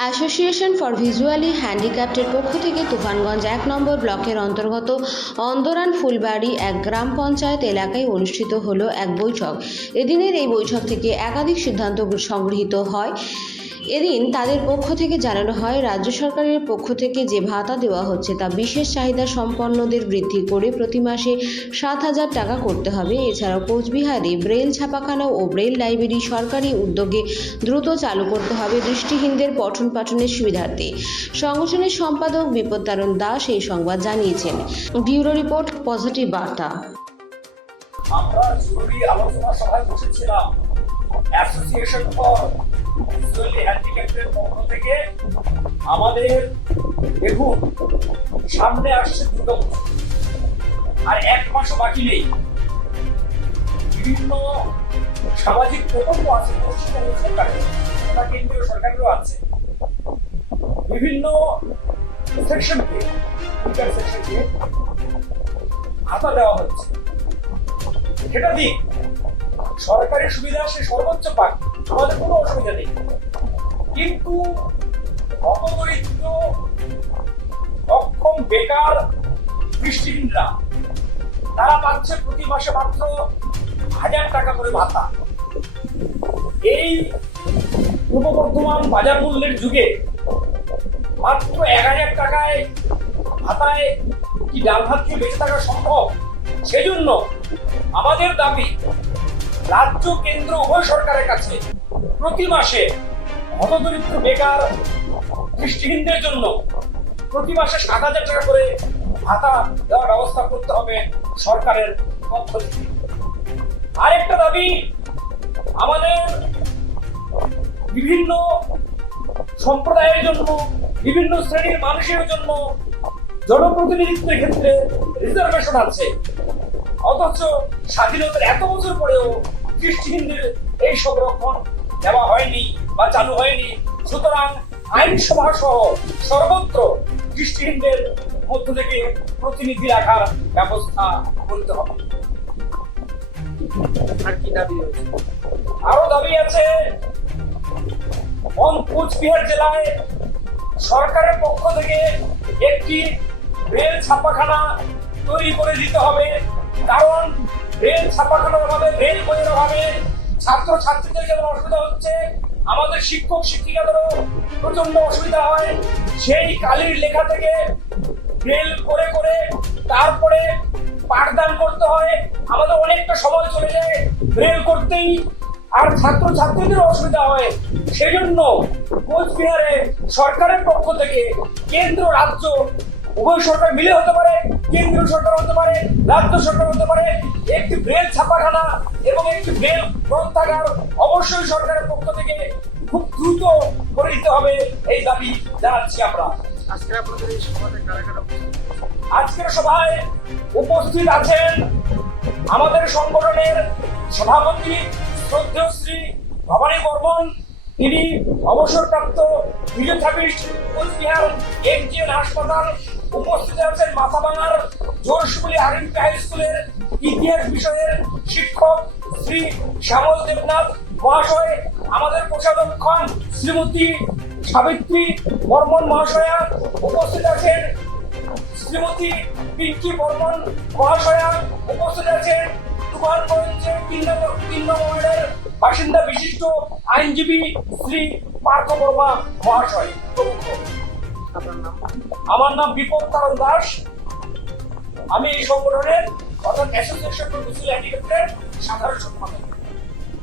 Association for visually হ্যান্ডিক্যাপ্টের পক্ষ থেকে তুফানগঞ্জ এক নম্বর ব্লকের অন্তর্গত অন্দরান ফুলবাড়ি এক গ্রাম পঞ্চায়েত এলাকায় অনুষ্ঠিত হলো এক বৈঠক। এদিনের এই বৈঠক থেকে একাধিক সিদ্ধান্ত সংগৃহীত হয়। এদিন তাদের পক্ষ থেকে জানানো হয়, রাজ্য সরকারের পক্ষ থেকে যে ভাতা দেওয়া হচ্ছে তা বিশেষ চাহিদা সম্পন্নদের বৃদ্ধি করে প্রতি মাসে সাত হাজার টাকা করতে হবে। এছাড়াও কোচবিহারে ব্রেল ছাপাখানা ও ব্রেল লাইব্রেরি সরকারি উদ্যোগে দ্রুত চালু করতে হবে। দৃষ্টিহীনদের পঠন পাঠনের সুবিধার্থে। সংগঠনের সম্পাদক বিপত্তারণ দাস এই সংবাদ জানিয়েছেন। ব্যুরো রিপোর্ট, পজিটিভ বার্তা। আমরা জরুরি আলোচনা সভায় বসেছিলাম। অ্যাসোসিয়েশন ফর পক্ষ থেকে আমাদের দেখুন, সামনে আসছে আর এক মাসও বাকি নেই। বিভিন্ন সামাজিক প্রকল্প আছে পশ্চিমবঙ্গ সরকারের কেন্দ্রীয় সরকারেরও আছে। বিভিন্ন সেকশনকে দুইটার সেকশনকে ভাতা দেওয়া হচ্ছে। সেটা দিক সরকারি সুবিধা সে সর্বোচ্চ পাক, আমাদের কোনো অসুবিধা নেই। কিন্তু অপদরিদ্র অক্ষম বেকার দৃষ্টিহীনরা তারা পাচ্ছে প্রতি মাসে মাত্র হাজার টাকা করে ভাতা। এই পূর্ব বর্ধমান বাজার মূল্যের যুগে মাত্র এক হাজার টাকায় ভাতায় কি ডাল ভাত খেয়ে বেঁচে থাকা সম্ভব? সেজন্য আমাদের দাবি, রাজ্য কেন্দ্র উভয় সরকারের কাছে প্রতি মাসে হতদরিদ্র বেকার দৃষ্টিহীনদের জন্য প্রতি মাসে সাত হাজার টাকা করে ভাতা দেওয়ার ব্যবস্থা করতে হবে সরকারের পক্ষ থেকে। আরেকটা দাবি, আমাদের বিভিন্ন সম্প্রদায়ের জন্য, বিভিন্ন শ্রেণির মানুষের জন্য জনপ্রতিনিধিত্বের ক্ষেত্রে রিজার্ভেশন আছে। অথচ স্বাধীনতার এত বছর পরেও দৃষ্টিহীনদের এই সংরক্ষণ দেওয়া হয়নি বা চালু হয়নি। সুতরাং আইনসভা সহ সর্বত্র দৃষ্টিহীনদের মধ্য থেকে প্রতিনিধি রাখার ব্যবস্থা করতে হবে। আর কি দাবি আরও দাবি আছে অন কোচবিহার জেলায় সরকারের পক্ষ থেকে একটি রেল ছাপাখানা তৈরি করে দিতে হবে? কারণ রেল ছাপাখানার অভাবে রেল বইয়ের অভাবে ছাত্র ছাত্রীদের যেমন অসুবিধা হচ্ছে, আমাদের শিক্ষক শিক্ষিকাদেরও প্রচণ্ড অসুবিধা হয়। সেই কালির লেখা থেকে রেল করে করে তারপরে পাঠদান করতে হয়। আমাদের অনেকটা সময় চলে যায় রেল করতেই। আর ছাত্র ছাত্রীদের অসুবিধা হয়। সেজন্য কোচবিহারে সরকারের পক্ষ থেকে কেন্দ্র রাজ্য উভয় সরকার মিলে হতে পারে কেন্দ্রীয় সরকার হতে পারে রাজ্য সরকার হতে পারে একটি ব্রেল ছাপাখানা এবং একটি ব্রেল গ্রন্থাগার অবশ্যই সরকারের পক্ষ থেকে খুব দ্রুত করে দিতে হবে এই দাবি জানাচ্ছি আমরা। আজকে আপনাদের এই সভাতে কারা কারা আজকের সভায় উপস্থিত আছেন আমাদের সংগঠনের সভাপতি শ্রী ভবানী বর্মন, তিনি অবসরপ্রাপ্ত ফিজিওথেরাপিস্ট কোচবিহার এমজিএন হাসপাতাল উপস্থিত আছেন মাথাভাঙার জোরসুগুলি আরএমপি হাই স্কুলের ইতিহাস বিষয়ের শিক্ষক শ্রী শ্যামল দেবনাথ মহাশয়, আমাদের কোষাধ্যক্ষণ শ্রীমতী সাবিত্রী বর্মন মহাশয়া উপস্থিত আছেন শ্রীমতী পিঙ্কি বর্মন মহাশয়া উপস্থিত আছেন তুফানগঞ্জের তিন নম্বর তিন নম্বর বাসিন্দা বিশিষ্ট আইনজীবী শ্রী পার্থ বর্মা মহাশয়। আমার নাম বিপদ তারণ দাস। আমি এই সংগঠনের অর্থাৎ অ্যাসোসিয়েশন ফর মুসলিম অ্যাডভোকেটের সাধারণ সম্পাদক।